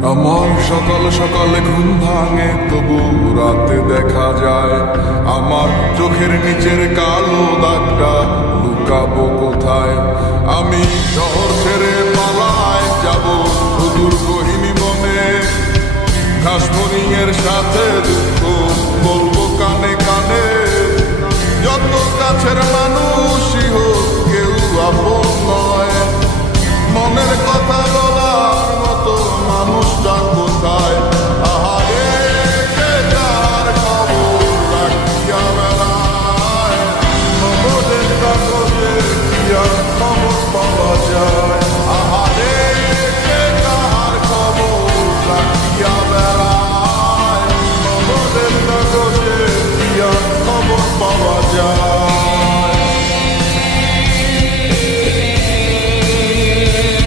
আমার সকাল সকালে ঘুম ভাঙে, তবু রাতে দেখা যায় আমার চোখের নিচের কালো দাগটা লুকাবো কোথায়। আমি শহর ছেড়ে পালায় যাব সুদূর গহীন বনে, ঘাসফড়িংয়ের সাথে দুঃখ বলবো কানে কানে। যত কাছের মানুষই হোক কেউ আপন নয়।